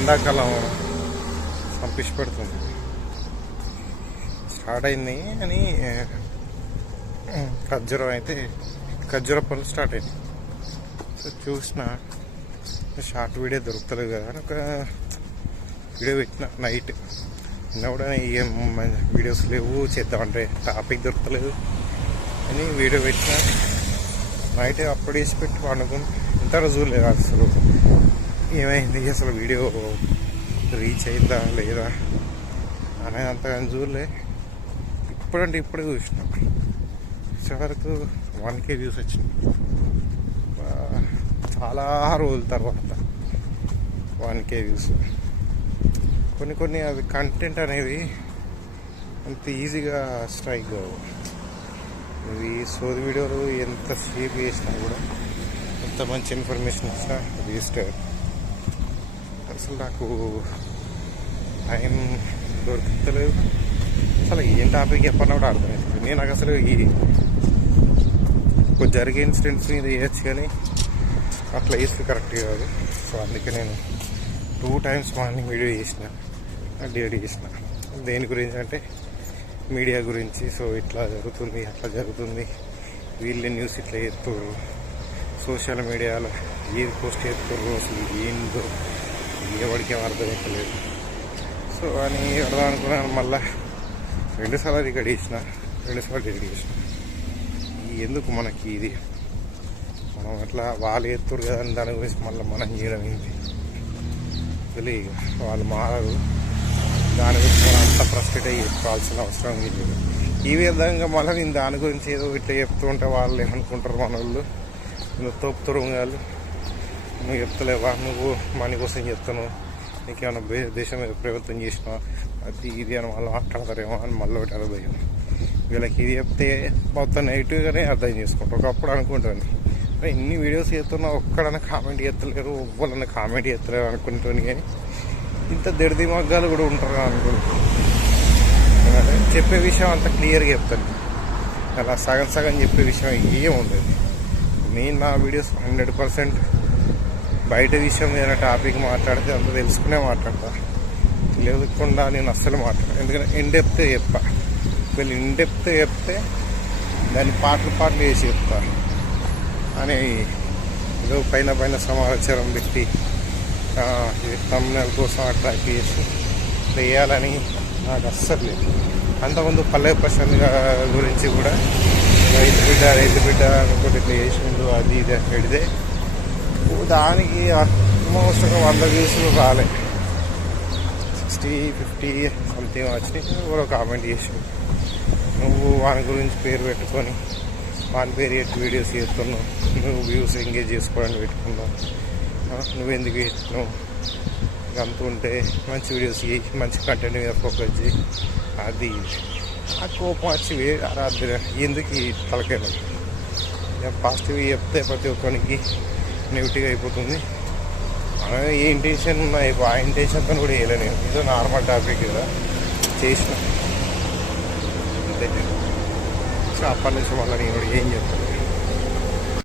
ఎండాకాలం పంపించి పెడుతుంది స్టార్ట్ అయింది అని ఖర్జూరం అయితే ఖర్జూర పనులు స్టార్ట్ అయింది సో చూసిన షార్ట్ వీడియో దొరుకుతలేదు కదా అని ఒక వీడియో పెట్టిన నైట్. నిన్న కూడా ఏం వీడియోస్ లేవు చేద్దామంటే టాపిక్ దొరకలేదు అని వీడియో పెట్టిన నైట్ అప్పుడు వేసి పెట్టి పండుకుని ఇంత చూడలేదు అసలు. ఏమైంది? అసలు వీడియో రీచ్ అయిందా లేదా? అనేది అంతగాని చూడలే ఇప్పుడంటే ఇప్పుడే చూసిన. చివరకు వన్ కే వ్యూస్ వచ్చింది చాలా రోజుల తర్వాత వన్ కే వ్యూస్ కొన్ని కొన్ని అది కంటెంట్ అనేది అంత ఈజీగా స్ట్రైక్ కావు. ఇవి సోది వీడియోలు ఎంత సేపు చేసినా కూడా ఎంత మంచి ఇన్ఫర్మేషన్ ఇచ్చినా వేస్ట్ అసలు నాకు టైం దొరుకుతలేదు అసలు ఏం టాపిక్ చెప్పన్నా కూడా అర్థమవుతుంది నేను నాకు అసలు ఈ ఇప్పుడు జరిగే ఇన్సిడెంట్స్ మీద వేయచ్చు కానీ అట్లా వేస్తే కరెక్ట్ కాదు. సో అందుకే నేను టూ టైమ్స్ మార్నింగ్ వీడియో చేసిన డిలీట్ చేసిన. దేని గురించి అంటే మీడియా గురించి. సో ఇట్లా జరుగుతుంది అట్లా జరుగుతుంది. వీళ్ళు న్యూస్ ఇట్లా చేస్తుర్రు సోషల్ మీడియాలో ఏది పోస్ట్ చేస్తుర్రు అసలు ఏందో ఎవరికి ఏం అర్థమవుతలేదు సో అని అర్థం అనుకున్నాను మళ్ళా. రెండుసార్లు రికార్డ్ చేసిన రెండుసార్లు డిలీట్ చేసిన. ఎందుకు మనకి ఇది? మనం అట్లా వాళ్ళు ఎత్తురు కదా అని దాని గురించి మళ్ళీ మనం చేయడం ఏంటి? తెలియదు వాళ్ళు మారరు. దాని గురించి మనం అంత ఫ్రస్ట్రేట్ అయ్యి చెప్పుకోవాల్సిన అవసరం లేదు. ఈ విధంగా మళ్ళీ నేను దాని గురించి ఏదో ఇట్లా చెప్తూ ఉంటే వాళ్ళు ఏమనుకుంటారు మన వాళ్ళు తోపుతురు వాళ్ళు నువ్వు చెప్తలేవా? నువ్వు మనీ కోసం చెప్తాను నీకేమైనా దేశం మీద ప్రభుత్వం చేసినా అది ఇది అని వాళ్ళు మాట్లాడతారేమో అని మళ్ళీ ఒకటి అర్థం వీళ్ళకి ఇది చెప్తే మొత్తం నెగిటివ్గానే అర్థం చేసుకుంటారు. ఒకప్పుడు అనుకుంటాను. అరే ఇన్ని వీడియోస్ చేస్తున్నా ఒక్కడన్నా కామెంట్ చేస్తలేరు ఎవ్వరన్నా కామెంట్ చేస్తలేరు అనుకుంటాను కానీ ఇంత దిడది మగ్గాలు కూడా ఉంటారు అనుకుంటున్నాను చెప్పే విషయం అంత క్లియర్గా చెప్తాను. అలా సగం సగం చెప్పే విషయం ఏం ఉండదు నేను నా వీడియోస్ హండ్రెడ్ పర్సెంట్ బయట విషయం ఏదైనా టాపిక్ మాట్లాడితే అంత తెలుసుకునే మాట్లాడతా. తెలియకుండా నేను అస్సలు మాట్లాడతాను ఎందుకంటే ఇండెప్త్ చెప్పా వీళ్ళు ఇండెప్త్ చెప్తే దాన్ని పాటలు పాటలు వేసి చెప్తా. అని ఏదో పైన పైన సమాచారం పెట్టి తమ్ముల కోసం అట్రాక్ట్ చేసి వేయాలని నాకు అస్సలు లేదు. అంతకుముందు పల్లె ప్రశాంత్ గురించి కూడా రైతు బిడ్డ రైతు బిడ్డ అనుకుంటే ఇట్లా చేసిండు అది ఇది అని పెడితే దానికి ఆల్మోస్ట్ ఒక వంద వ్యూస్ రాలే. సిక్స్టీ ఫిఫ్టీ సంథింగ్ వచ్చి కూడా కామెంట్ చేసి నువ్వు వాని గురించి పేరు పెట్టుకొని వాని పేరు ఎట్టి వీడియోస్ చేస్తున్నావు. నువ్వు వ్యూస్ ఎంగేజ్ చేసుకోవడానికి పెట్టుకున్నావు. నువ్వు ఎందుకు చేస్తున్నావు అంత ఉంటే మంచి వీడియోస్ చేయి మంచి కంటెంట్ మీద ఫోకస్ చేయి. అది ఆ కోపం వచ్చి ఎందుకు తలకాయ పాజిటివ్ చెప్తే ప్రతి ఒక్కరికి నెగిటివ్ అయిపోతుంది. అలాగే ఏ ఇంటెన్షన్ ఉన్నాయి ఆ ఇంటెన్షన్తో కూడా వేయలేను ఏదో నార్మల్ టాపిక్ కదా. చేసిన. అంతే. సో అప్పటి నుంచి మళ్ళీ నేను కూడా ఏం చెప్తాను?